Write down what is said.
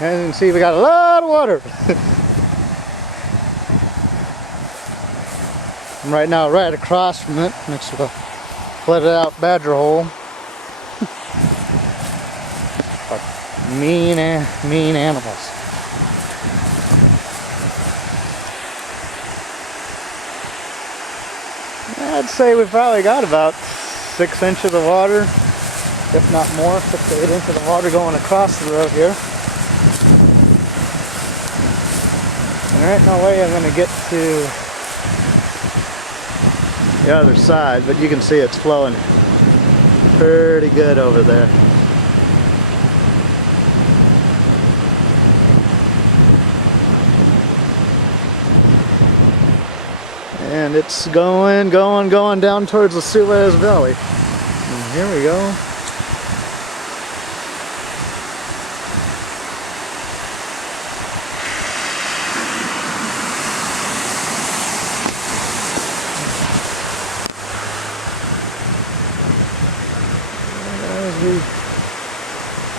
As you can see, we got a lot of water. I'm right now right across from it, next to the flooded out badger hole. Mean animals. I'd say we probably got about 6 inches of water, if not more, 6 to 8 inches of water going across the road here. There ain't no way I'm going to get to the other side, but you can see it's flowing pretty good over there. And it's going down towards the Suez Valley. And here we go.